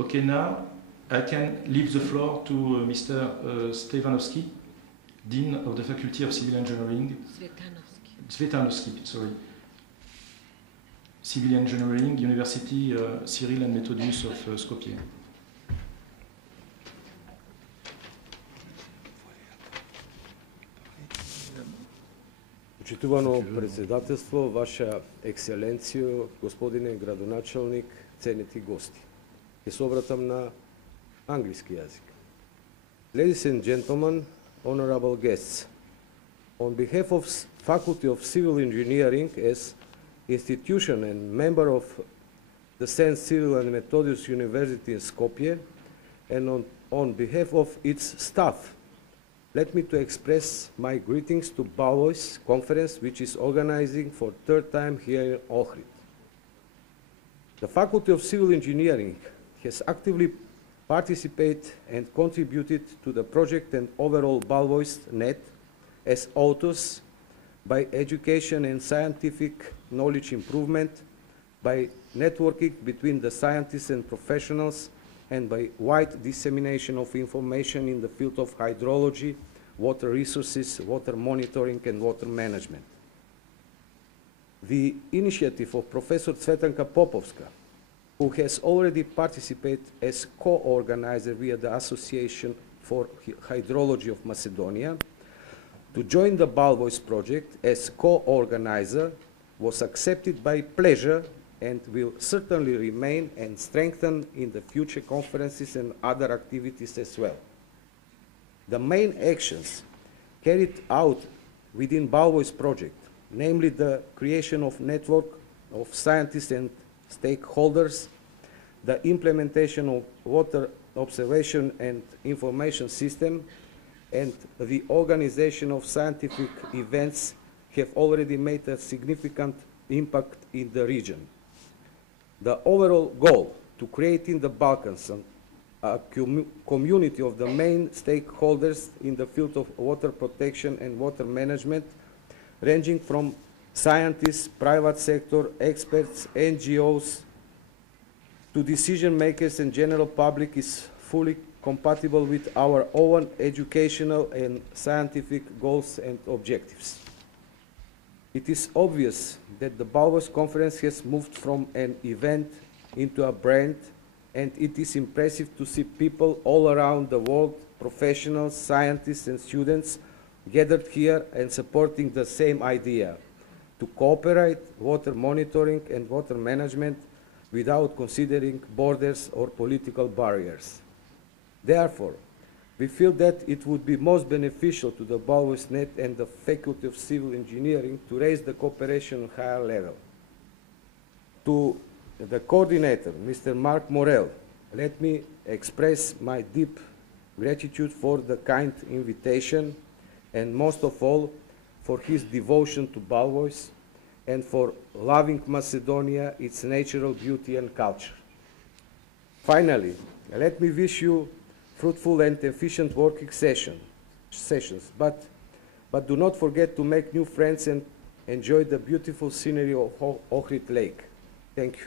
Okay, now I can leave the floor to Mr. Stevanovsky, Dean of the Faculty of Civil Engineering. Svetanovsky, sorry. Civil Engineering, University Cyril and Methodius of Skopje. Почитувано председателство, Ваша ексцеленциjo, господине градоначалник, ценети гости. Ќе се обратам на англиски јазик. Ladies and gentlemen, honorable guests, on behalf of Faculty of Civil Engineering as institution and member of the St. Cyril and Methodius University in Skopje, and on behalf of its staff, let me to express my greetings to Balois conference, which is organizing for third time here in Ohrid. The Faculty of Civil Engineering has actively participated and contributed to the project and overall Balois net as authors by education and scientific knowledge improvement, by networking between the scientists and professionals, and by wide dissemination of information in the field of hydrology, water resources, water monitoring, and water management. The initiative of Professor Cvetanka Popovska, who has already participated as co-organizer via the Association for Hydrology of Macedonia, to join the Balois project as co-organizer, was accepted by pleasure and will certainly remain and strengthen in the future conferences and other activities as well. The main actions carried out within Balois project, namely the creation of network of scientists and stakeholders, the implementation of water observation and information system, and the organization of scientific events have already made a significant impact in the region. The overall goal to create in the Balkans a community of the main stakeholders in the field of water protection and water management, ranging from scientists, private sector, experts, NGOs, to decision makers and general public, is fully compatible with our own educational and scientific goals and objectives. It is obvious that the Balois conference has moved from an event into a brand, and it is impressive to see people all around the world, professionals, scientists, and students gathered here and supporting the same idea: to cooperate water monitoring and water management without considering borders or political barriers. Therefore, we feel that it would be most beneficial to the Balois net and the Faculty of Civil Engineering to raise the cooperation on a higher level. To the coordinator, Mr. Mark Morel, let me express my deep gratitude for the kind invitation, and most of all for his devotion to Balois and for loving Macedonia, its natural beauty and culture. Finally, let me wish you fruitful and efficient working sessions, but do not forget to make new friends and enjoy the beautiful scenery of Ohrid Lake. Thank you.